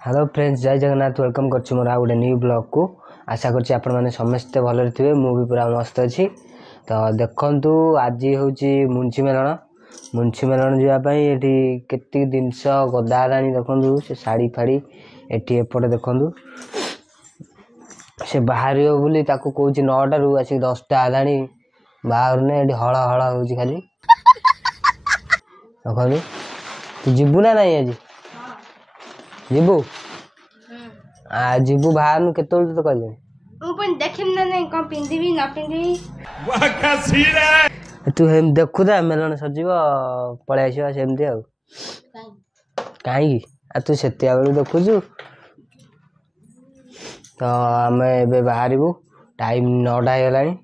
Hello friends, जय Jagannath. Welcome कर मोर आ गए न्यू ब्लॉग को। आशा करछि आपण माने समस्ते भलरे थिबे। मु भी पूरा मस्त अछि। तो देखंतु आज होची मुंशी मेलण जीवा पई एठी केति दिनस गदा रानी देखंतु से साड़ी फाड़ी एठी एपटे देखंतु से बाहरियो बोली ताको कहूची 9टा रु आसी 10टा आलानी बाहर ने एठी हळ हळ होची खाली देखंतु। तू जिबु ना नहीं आज जीबू जीबू बाहर नु केतोल तो कहले मु पण देखिम ना नहीं को पिंदीबी ना पिंदीबी वाह का सीन है। तू हम देखु दा मेलण सजीव पळे आसीबा सेमती आ काई आ तू सेतिया बेलू देखुजु। तो आमे एबे बाहरिबू, टाइम 9टा हेलानी।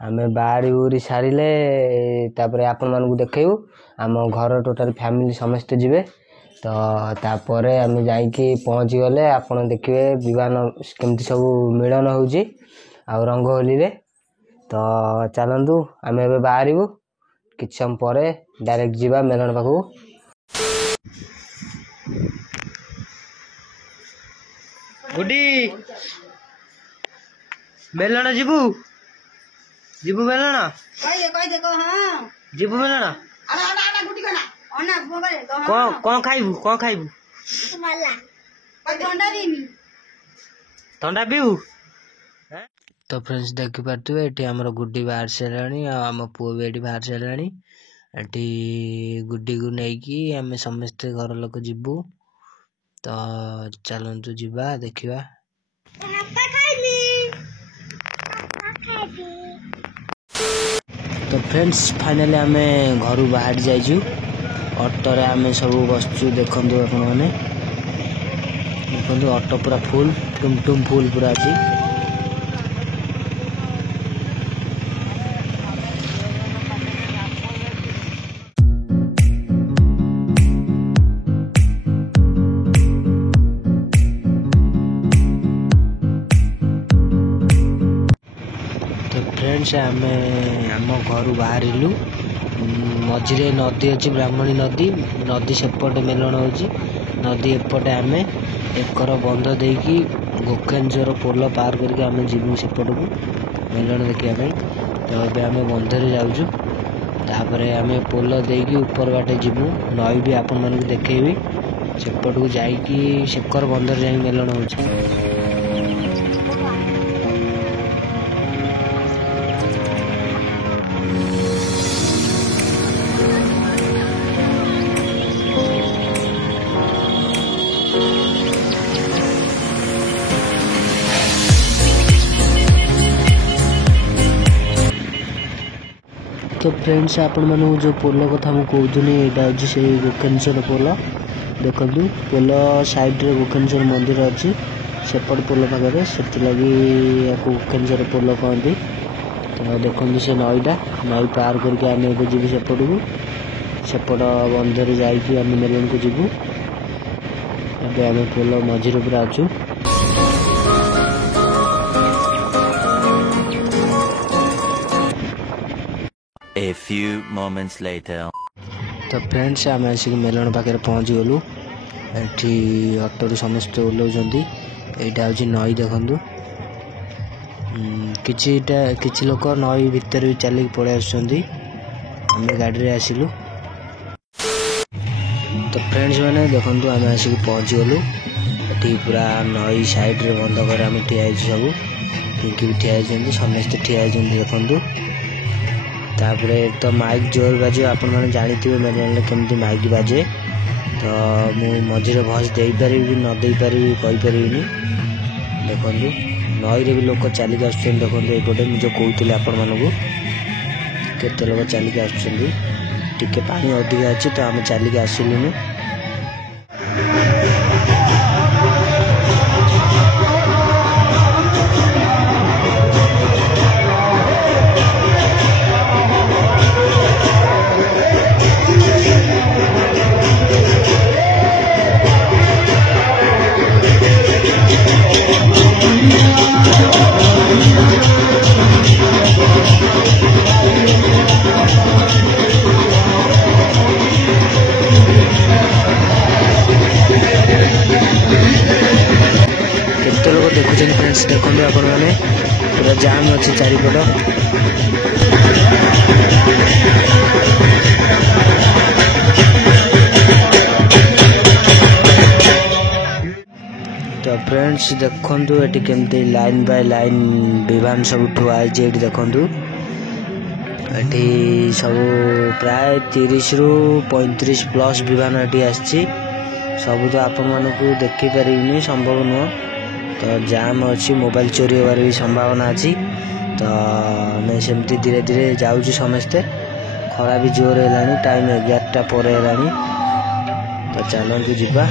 आमे बाहरिबू सारिले तापरे आपन मानकू देखैबू। आम घर टोटल फैमिली समस्त जिवे। तो तापरे आमे जाइकी पहुँची गले आपण देखिबे विवाह केमती सब मिलन होउची आ रंगोली रे। तो चलंतु आमे एबे बाहरिबू, किछ समय परे डायरेक्ट जीवा मेलन पाखू। गुडी मेलन जीबू जीबू मेलन कहि दे को हां जीबू मेलन। आना गुटी कोना ओना मोबाइल तो कौन खाइबू मला पर ठंडा देमी ठंडा पीबू। तो फ्रेंड्स देखि पारथुबे एठी हमर गुड्डी बाहर सेलानी आ हम पुओ भी एठी बाहर सेलानी। एठी गुड्डी को नेकी हमें समस्त घर लोक जिबू। तो चलंतु जीवा देखिबा। तो फ्रेंड्स फाइनली आमे घर बाहर जाइजु। ऑटो रे आमे सब बसचु। देखंतु आपण माने देखंतु ऑटो पूरा फुल टुम फुल पूरा अछि। फ्रेंड्स आमे आम घर बाहर मझे नदी अच्छी ब्राह्मणी नदी सेपटे मेलन होची। नदी एपटे आमे एकर बंध देकी गोकेंजर पोल पार करके आमे जीवु सेपट को मेलन देखा। तो ये आम बंधरे जाऊँ। तापरे आमे पोल देकी ऊपर बाटे जीवु। नई भी आपण मानक देखेबी सेपट को जाइकी सेकर बंधर जाई मेलन होची। तो फ्रेंड्स आपण मानू जो पोल कथा मु कहूनी एटा होची से गोकेंजर पोल। देखंतु पोल साइड रे गोकेंजर मंदिर अछि सेपट पोल पाखरे, सेति लागि याको गोकेंजर पोल कहंती। तो देखंतु से नई पार करके आमे एबे जिबु सेपट को। सेपट बंदर जाइकी आमे मेलन को जिबु। एबे आमे पोल मझिरे पूरा अछु। A few moments later. तो फ्रेंड्स आम आसिक मेलन पाखे पहुँच गलु। एठी ऑटो रे समस्त ओल्लाउछंती। एटा होची नई देखंतु। किछि लोक नई भीतर भी चलिक पड़े आछंती। हम गाड़ी रे आसिलु। तो फ्रेंड्स माने देखंतु आम आसिक पहुँच गलु। एठी पूरा नई साइड रे बंद कर आम ठिया आइछु। सब किंकी भी ठिया आइछंती, समस्त ठिया आइछंती देखंतु। तापरे तो माइक जोर बाजे आपण माने जानिथिबे मेलन केमती माइक बाजे। तो मु मझिरे भॉइस देई परिबी न देई परिबी कहि परिबिनी। देखंतु नई रे भी लोक चालिक आछन। देखंतु एपटे मु जो कहउतले आपण मानकू केते लोक चालिक आछन। टिके पानी अधिक अछि तो हम चालिक आसिलुनु। देखुं फ्रेंड्स देखो आपण मैंने पूरा जाम अच्छे चारिपट। तो फ्रेंड्स देखु ये केमती लाइन बाय लाइन विमान सब ठुआई देखु ये सब प्राय 30 ରୁ 35 प्लस विमान ये आसी सब तो आपण मानक देखिपारे संभव नुह। तो जाम अच्छी मोबाइल चोरी होबार भी संभावना अच्छी। तो मैं सेमती धीरे धीरे जाऊँ समस्ते खरा भी जोर है टाइम 11टा पर है। तो चलतु जीवा।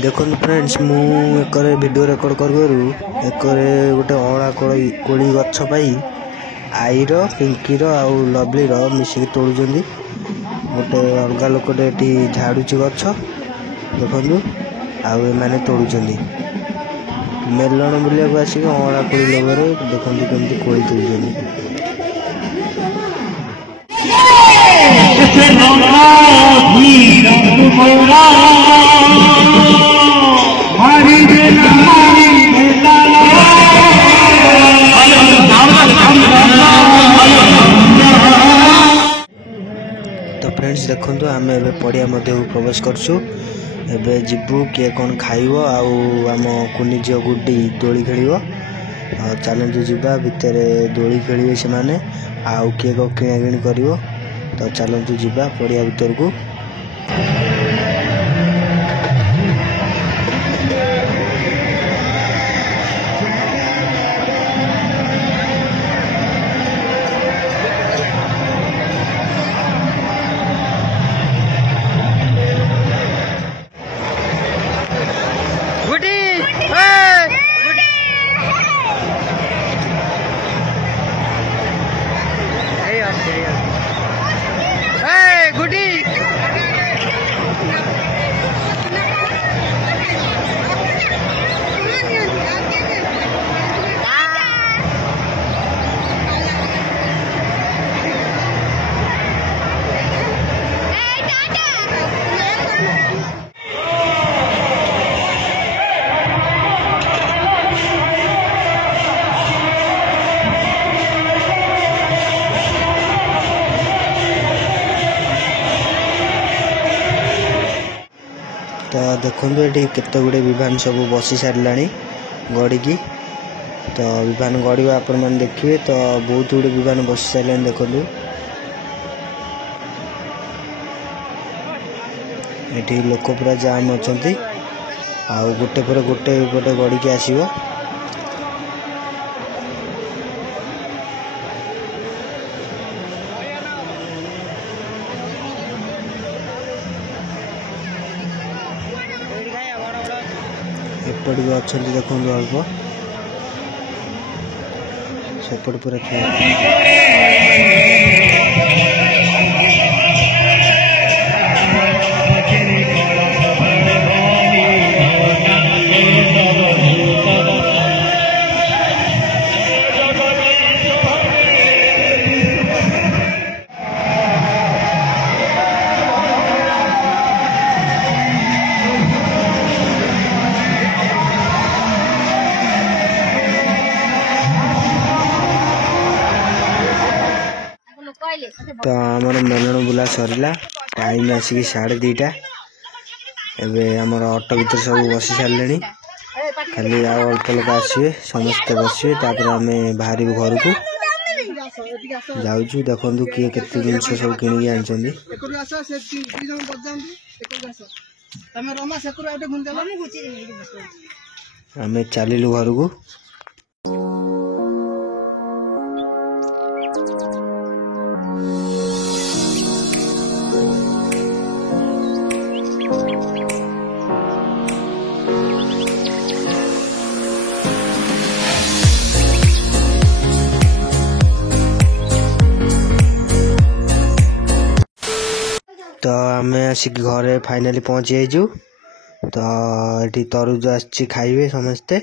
देखो फ्रेंड्स मुझे वीडियो रेकर्ड कर गोटे अड़ा कोड़ी गछ पाई आईर पिंकीर आउ लवलीर मिसिक तोड़ुं गोटे अलग लोकटे झाड़ुची गछ देखु आने तोड़ुं मेलन बुलिया आसिक अड़ा कोड़ी लगे देखो केमती कोड़ी तोड़ुं। तो फ्रेंड्स देखो आम पड़िया प्रवेश करछु एबे जीवु किए कौन खाइब आम कुनी झील गुड्डी दोली खेल चलतु जीवा भितर दोली खेलिए से माने आउ किए को किणा किणी कर। तो चलतु जीवा पड़िया भीतर को। तो देखो ये केते गुड़े विमान सब बसी सारे गड़ी की तो विमान गड़ा आपण मैंने देखिए तो बहुत गुड़े विमान बस सारे देखु ये लोक पूरा जाम अच्छा आउ गोटे पर गोटे पटे गड़ी के आसो एपट भी अच्छा देखो अल्प सेपट पूरा तो आमर मेलन बुला सरला टाइम आसिक 2:30 एबे आमर ऑटो भीतर सब बसी सारे खाली अल्प लोक आसवे समस्ते बसवे तापर आम बाहर घर को जाऊँ देखु किए केते जिनस सब किणिक आम चलू घर को तो आम आसिक घरे फाइनाली पहुँची जाइजु तो ये तरबूज आसी खाइबे समस्ते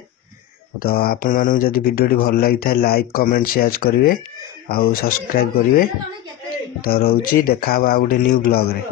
तो आपण मानक जदि वीडियो भल लगी था लाइक कमेंट शेयर करेंगे आउ सब्सक्राइब करेंगे तो रोची देखा गोटे न्यू ब्लॉग रे।